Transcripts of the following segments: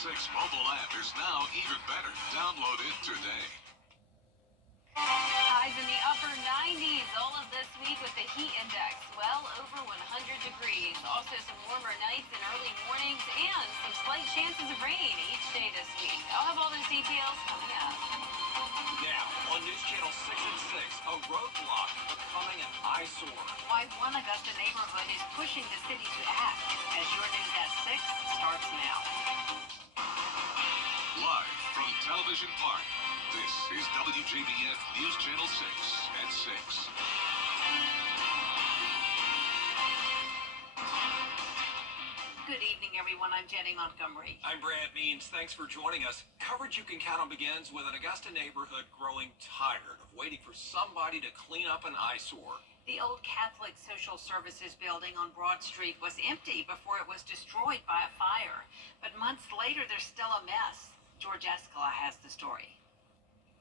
6 mobile app is now even better. Download it today. Highs in the upper 90s all of this week with the heat index well over 100 degrees. Also some warmer nights and early mornings and some slight chances of rain each day this week. I'll have all those details coming up. Now, on News Channel 6 and 6, a roadblock becoming an eyesore. Why one Augusta neighborhood is pushing the city to act. As your news at 6 starts now. Live from Television Park, this is WJBF News Channel 6 at 6. Good evening, everyone. I'm Jenny Montgomery. I'm Brad Means. Thanks for joining us. Coverage you can count on begins with an Augusta neighborhood growing tired of waiting for somebody to clean up an eyesore. The old Catholic Social Services building on Broad Street was empty before it was destroyed by a fire. But months later, there's still a mess. George Escala has the story.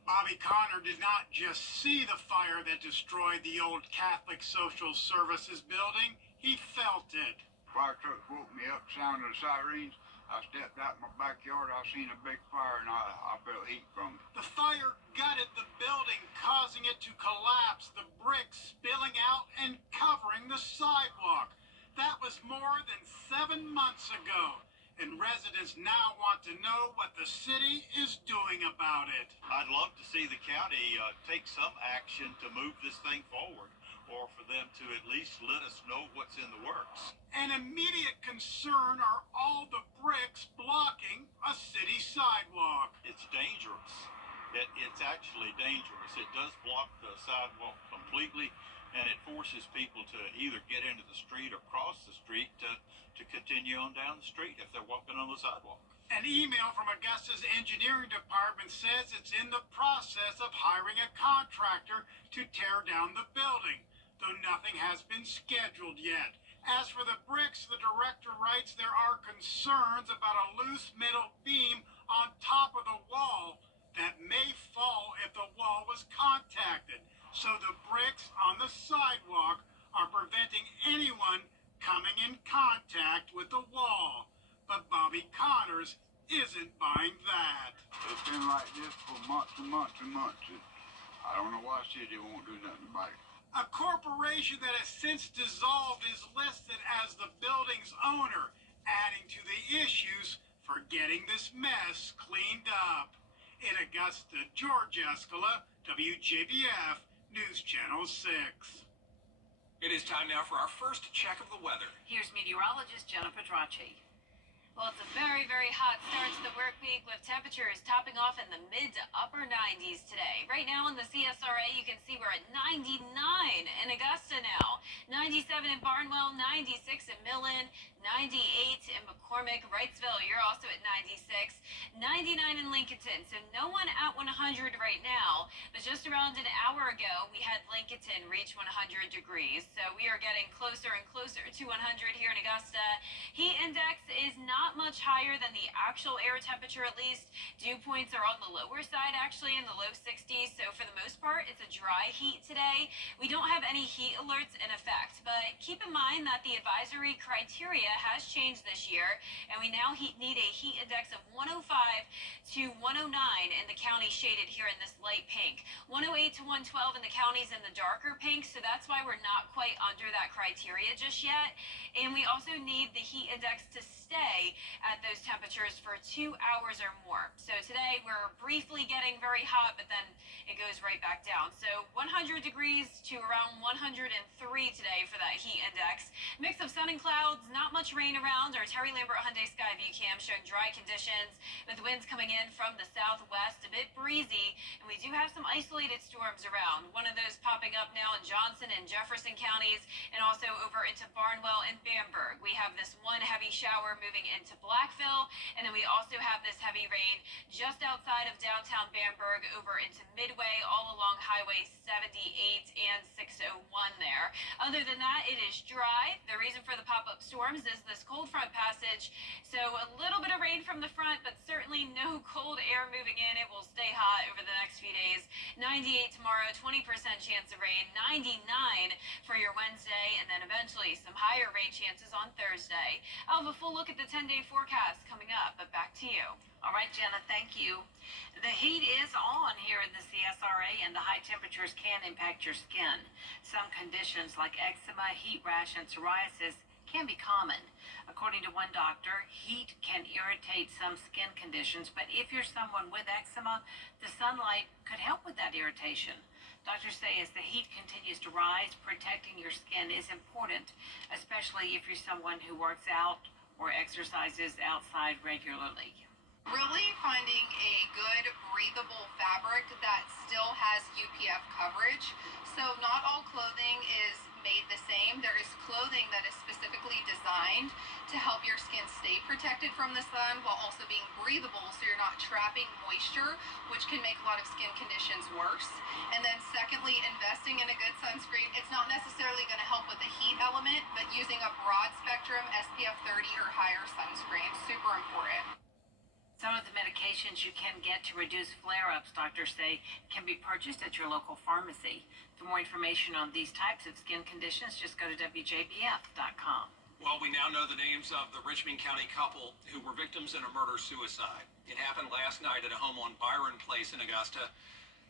Bobby Connor did not just see the fire that destroyed the old Catholic Social Services building, he felt it. Fire trucks woke me up, sound of the sirens. I stepped out in my backyard, I seen a big fire, and I felt heat from it. The fire gutted the building, causing it to collapse, the bricks spilling out and covering the sidewalk. That was more than 7 months ago, and residents now want to know what the city is doing about it. I'd love to see the county take some action to move this thing forward, or for them to at least let us know what's in the works. An immediate concern are all the bricks blocking a city sidewalk. It's dangerous. It's actually dangerous. It does block the sidewalk completely, and it forces people to either get into the street or cross the street to continue on down the street if they're walking on the sidewalk. An email from Augusta's engineering department says it's in the process of hiring a contractor to tear down the building, though nothing has been scheduled yet. As for the bricks, the director writes there are concerns about a loose metal beam on top of the wall that may fall if the wall was contacted. So the bricks on the sidewalk are preventing anyone coming in contact with the wall. But Bobby Connors isn't buying that. It's been like this for months and months and months. I don't know why the city won't do nothing about it. A corporation that has since dissolved is listed as the building's owner, adding to the issues for getting this mess cleaned up. In Augusta, George Escala, WJBF News Channel 6. It is time now for our first check of the weather. Here's meteorologist Jenna Petracci. Well, it's a very, very hot start to the work week with temperatures topping off in the mid to upper 90s today. Right now in the CSRA, you can see we're at 99 in Augusta now, 97 in Barnwell, 96 in Millen, 98 in McCormick, Wrightsville, you're also at 96, 99 in Lincolnton, so no one at 100 right now, but just around an hour ago, we had Lincolnton reach 100 degrees, so we are getting closer and closer to 100 here in Augusta. Heat index is not much higher than the actual air temperature, at least. Dew points are on the lower side, actually, in the low 60s, so for the most part, it's a dry heat today. We don't have any heat alerts in effect, but keep in mind that the advisory criteria has changed this year, and we now need a heat index of 105 to 109 in the county shaded here in this light pink, 108 to 112 in the counties in the darker pink, so that's why we're not quite under that criteria just yet. And we also need the heat index to stay at those temperatures for 2 hours or more. So today we're briefly getting very hot, but then it goes right back down. So 100 degrees to around 103 today for that heat index. Mix of sun and clouds, not much rain around. Our Terry Lambert Hyundai Skyview cam showing dry conditions with winds coming in from the southwest, a bit breezy, and we do have some isolated storms around. One of those popping up now in Johnson and Jefferson counties, and also over into Barnwell and Bamberg. We have this one heavy shower moving into Blackville, and then we also have this heavy rain just outside of downtown Bamberg over into Midway, all along Highway 78 and 601 there. Other than that, it is dry. The reason for the pop-up storms is this cold front passage, so So a little bit of rain from the front, but certainly no cold air moving in. It will stay hot over the next few days. 98 tomorrow, 20% chance of rain, 99 for your Wednesday, and then eventually some higher rain chances on Thursday. I'll have a full look at the 10-day forecast coming up, but back to you. All right, Jenna, thank you. The heat is on here in the CSRA, and the high temperatures can impact your skin. Some conditions like eczema, heat rash, and psoriasis can be common. According to one doctor, heat can irritate some skin conditions, but if you're someone with eczema, the sunlight could help with that irritation. Doctors say as the heat continues to rise, protecting your skin is important, especially if you're someone who works out or exercises outside regularly. Really finding a good breathable fabric that still has UPF coverage. So not all clothing is made the same. There is clothing that is specifically designed to help your skin stay protected from the sun while also being breathable, so you're not trapping moisture, which can make a lot of skin conditions worse. And then secondly, investing in a good sunscreen. It's not necessarily going to help with the heat element, but using a broad spectrum SPF 30 or higher sunscreen, super important. Some of the medications you can get to reduce flare-ups, doctors say, can be purchased at your local pharmacy. For more information on these types of skin conditions, just go to WJBF.com. Well, we now know the names of the Richmond County couple who were victims in a murder-suicide. It happened last night at a home on Byron Place in Augusta.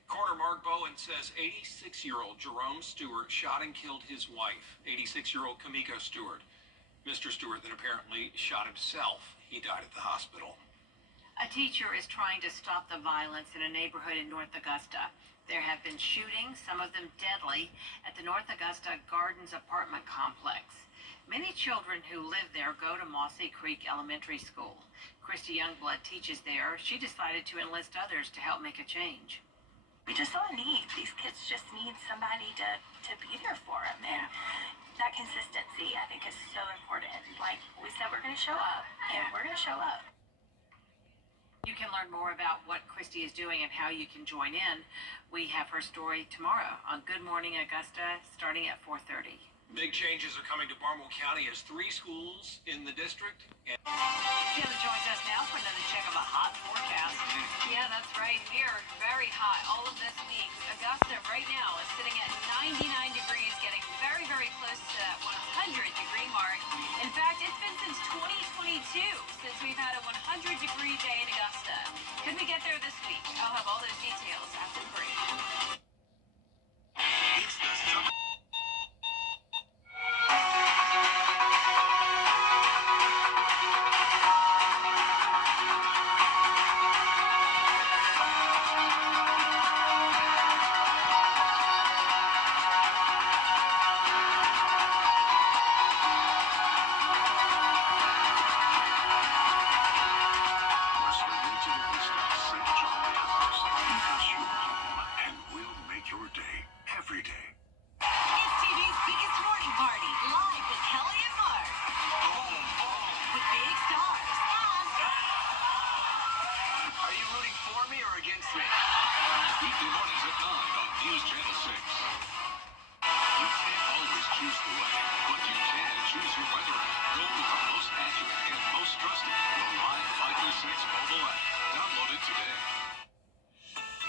Coroner Mark Bowen says 86-year-old Jerome Stewart shot and killed his wife, 86-year-old Kamiko Stewart. Mr. Stewart then apparently shot himself. He died at the hospital. A teacher is trying to stop the violence in a neighborhood in North Augusta. There have been shootings, some of them deadly, at the North Augusta Gardens apartment complex. Many children who live there go to Mossy Creek Elementary School. Christy Youngblood teaches there. She decided to enlist others to help make a change. We just saw a need. These kids just need somebody to be there for them. And that consistency, I think, is so important. Like we said, we're going to show up, and we're going to show up. You can learn more about what Christy is doing and how you can join in. We have her story tomorrow on Good Morning Augusta, starting at 4:30. Big changes are coming to Barnwell County as 3 schools in the district. Kim joins us now for another check of a hot forecast. Yeah, that's right. We are very hot all of this week. Augusta right now is sitting at 99 degrees, getting very, very close to that 100-degree mark. In fact, it's been since 2022 since we've had a 100-degree day in Augusta. Could we get there this week? I'll have all those details after the break. It's the summer. Weekday mornings at 9 on News Channel 6. You can't always choose the way, but you can choose your weather app. Go with the most accurate and most trusted, the Live 536 mobile app. Download it today.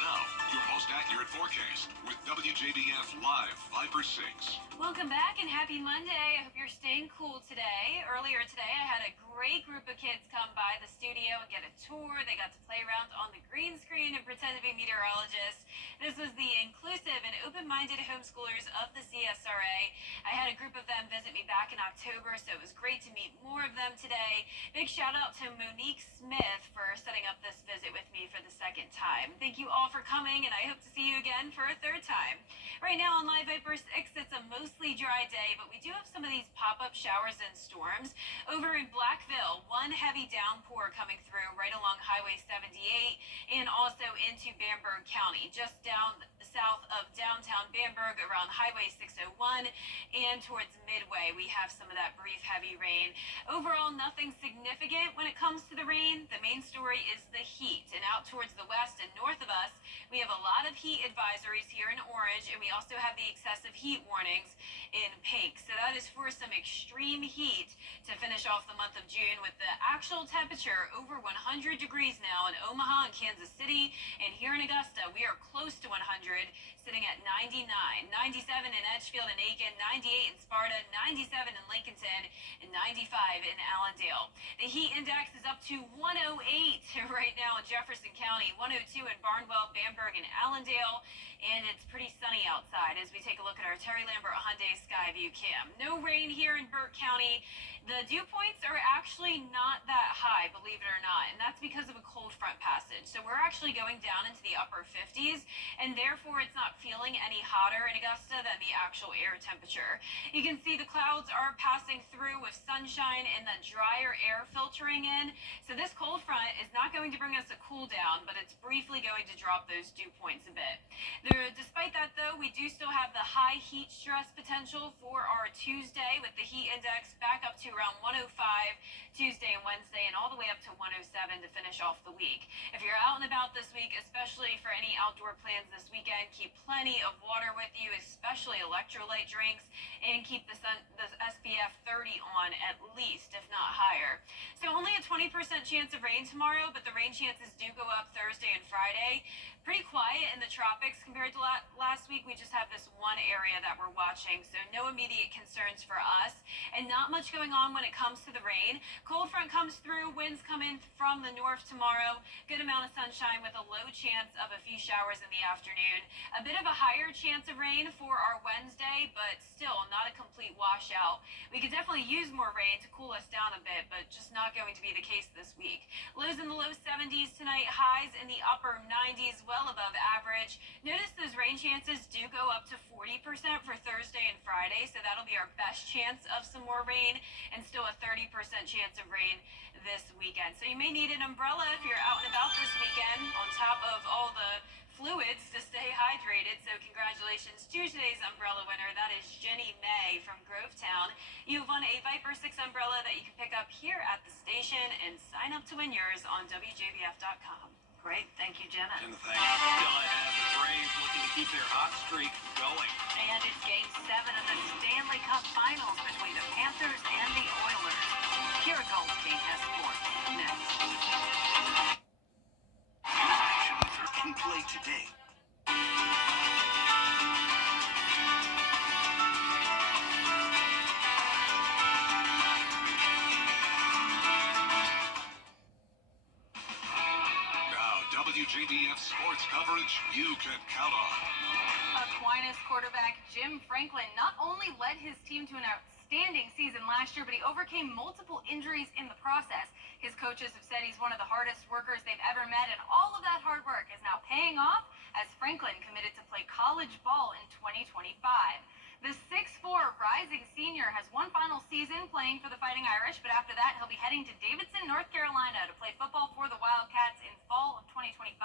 Now, your most accurate forecast with WJBF Live 536. Welcome back and happy Monday. I hope you're staying cool today. Earlier today, I had a great group of kids come by the studio and get a tour. They got to play around on the green screen and pretend to be meteorologists. This was the inclusive and open-minded homeschoolers of the CSRA. I had a group of them visit me back in October, so it was great to meet more of them today. Big shout out to Monique Smith for setting up this visit with me for the second time. Thank you all for coming, and I hope to see you again for a third time. Right now on Live Viper 6, it's a mostly dry day, but we do have some of these pop-up showers and storms. Over in Blackville, one heavy downpour coming through right along Highway 78 and also into Bamberg County, just down south of downtown Bamberg around Highway 601 and towards Midway. We have some of that brief heavy rain. Overall, nothing significant when it comes to the rain. The main story is the heat. And out towards the west and north of us, we have a lot of heat advisories here in orange, and we also have the excessive heat warnings in pink. So that is for some extreme heat to finish off the month of June, with the actual temperature over 100 degrees now in Omaha and Kansas City. And here in Augusta, we are close to 100, sitting at 99, 97 in Edgefield and Aiken, 98 in Sparta, 97 in Lincolnton, and 95 in Allendale. The heat index is up to 108 right now in Jefferson County, 102 in Barnwell, Bamberg, and Allendale. And it's pretty sunny outside as we take a look at our Terry Lambert Hyundai Skyview cam. No rain here in Burke County. The dew points are actually not that high, believe it or not, and that's because of a cold front passage. So we're actually going down into the upper 50s, and therefore it's not feeling any hotter in Augusta than the actual air temperature. You can see the clouds are passing through with sunshine and the drier air filtering in. So this cold front is not going to bring us a cool down, but it's briefly going to drop those dew points a bit. Despite that, though, we do still have the high heat stress potential for our Tuesday, with the heat index back up to around 105 Tuesday and Wednesday, and all the way up to 107 to finish off the week. If you're out and about this week, especially for any outdoor plans this weekend, keep plenty of water with you, especially electrolyte drinks, and keep the SPF 30 on at least, if not higher. So only a 20% chance of rain tomorrow, but the rain chances do go up Thursday and Friday. Pretty quiet in the tropics compared to last week. We just have this one area that we're watching, so no immediate concerns for us, and not much going on when it comes to the rain. Cold front comes through, winds come in from the north tomorrow, good amount of sunshine with a low chance of a few showers in the afternoon. A bit of a higher chance of rain for our Wednesday, but still not a complete washout. We could definitely use more rain to cool us down a bit, but just not going to be the case this week. Lows in the low 70s tonight, highs in the upper 90s, well above average. Notice those rain chances do go up to 40% for Thursday and Friday, so that'll be our best chance of some more rain, and still a 30% chance of rain this weekend. So you may need an umbrella if you're out and about this weekend, on top of all the fluids to stay hydrated. So congratulations to today's umbrella winner. That is Jenny May from Grovetown. You've won a Viper 6 umbrella that you can pick up here at the station, and sign up to win yours on WJBF.com. Great. Thank you, Jenna. Jenna, thanks. Still ahead, the Braves looking to keep their hot streak going. And it's Game 7 of the Stanley Cup Finals between the Panthers and the Oilers. Here at Gold's King has sports next. Can play today. WJBF sports coverage you can count on. Aquinas quarterback Jim Franklin not only led his team to an outstanding season last year, but he overcame multiple injuries in the process. His coaches have said he's one of the hardest workers they've ever met, and all of that hard work is now paying off as Franklin committed to play college ball in 2025. The 6'4" rising senior has one final season playing for the Fighting Irish, but after that he'll be heading to Davidson, North Carolina to play football for the Wildcats in fall of 2025.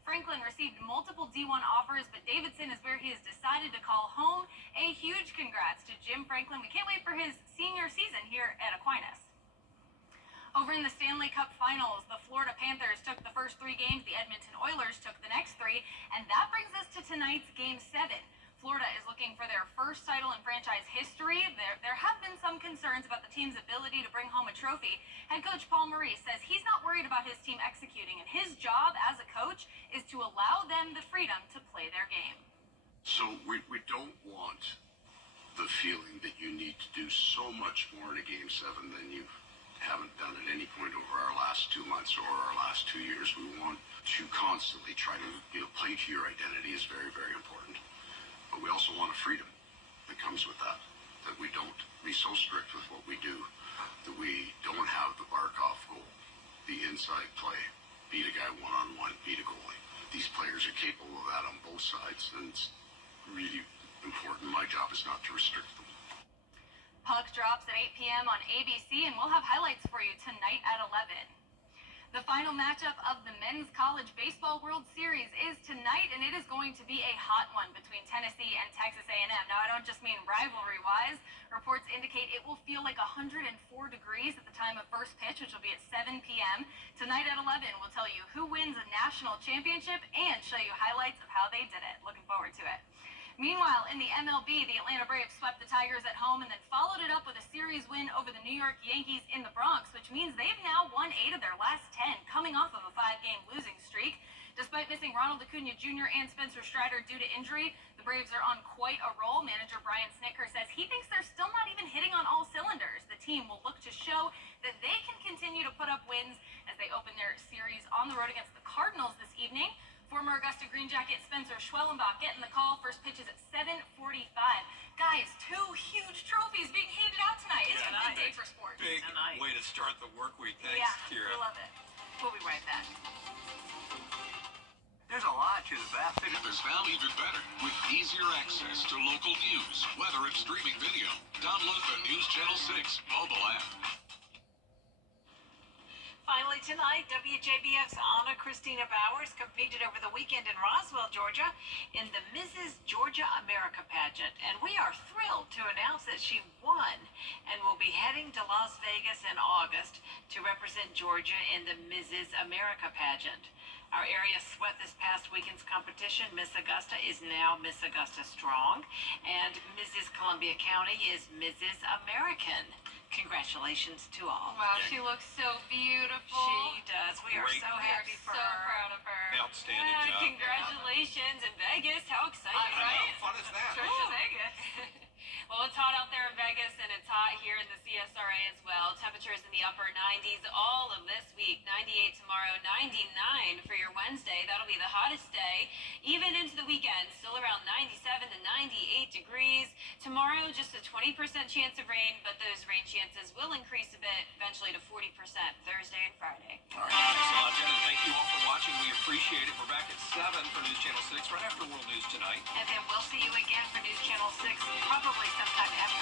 Franklin received multiple D1 offers, but Davidson is where he has decided to call home. A huge congrats to Jim Franklin. We can't wait for his senior season here at Aquinas. Over in the Stanley Cup Finals, the Florida Panthers took the first 3 games, the Edmonton Oilers took the next 3, and that brings us to tonight's Game 7. Florida is looking for their first title in franchise history. There have been some concerns about the team's ability to bring home a trophy. Head coach Paul Maurice says he's not worried about his team executing, and his job as a coach is to allow them the freedom to play their game. So we don't want the feeling that you need to do so much more in a Game 7 than you haven't done at any point over our last 2 months or our last 2 years. We want to constantly try to play to your identity is very, very important. But we also want a freedom that comes with that we don't be so strict with what we do, that we don't have the Barkov goal, the inside play, beat a guy one-on-one, beat a goalie. These players are capable of that on both sides, and it's really important. My job is not to restrict them. Puck drops at 8 p.m. on ABC, and we'll have highlights for you tonight at 11. The final matchup of the Men's College Baseball World Series is tonight, and it is going to be a hot one between Tennessee and Texas A&M. Now, I don't just mean rivalry-wise. Reports indicate it will feel like 104 degrees at the time of first pitch, which will be at 7 p.m. Tonight at 11, we'll tell you who wins a national championship and show you highlights of how they did it. Looking forward to it. Meanwhile, in the MLB, the Atlanta Braves swept the Tigers at home and then followed it up with a series win over the New York Yankees in the Bronx, which means they've now won 8 of their last 10, coming off of a 5-game losing streak. Despite missing Ronald Acuna Jr. and Spencer Strider due to injury, the Braves are on quite a roll. Manager Brian Snitker says he thinks they're still not even hitting on all cylinders. The team will look to show that they can continue to put up wins as they open their series on the road against the Cardinals this evening. Former Augusta Green Jacket Spencer Schwellenbach getting the call. First pitch is at 7:45. Guys, 2 huge trophies being handed out tonight. It's a big day for sports. Big way to start the work week. Thanks, Yeah, Kira. we love it. We'll be right back. There's a lot to the Bath is now even better with easier access to local news, weather, and streaming video. Download the News Channel 6 mobile app. Finally tonight, WJBF's Anna Christina Bowers competed over the weekend in Roswell, Georgia, in the Mrs. Georgia America pageant. And we are thrilled to announce that she won and will be heading to Las Vegas in August to represent Georgia in the Mrs. America pageant. Our area swept this past weekend's competition. Miss Augusta is now Miss Augusta Strong, and Mrs. Columbia County is Mrs. American. Congratulations to all. Wow, she looks so beautiful. She does. We are Great. so happy for so her. proud of her. Outstanding job. Congratulations in Vegas. How exciting, I know. right? How fun is that? Trip to Vegas. Well, it's hot out there in Vegas, and it's hot here in the CSRA as well. Temperatures in the upper 90s all of this week. 98 tomorrow, 99 for your Wednesday. That'll be the hottest day. Even into the weekend, still around 97 to 98 degrees. Tomorrow, just a 20% chance of rain, but those rain chances will increase a bit, eventually to 40% Thursday and Friday. All right. Thanks a lot, Jen, and thank you all for watching. We appreciate it. We're back at 7 for News Channel 6 right after World News Tonight. And then we'll see you again for News Channel 6 probably sometime after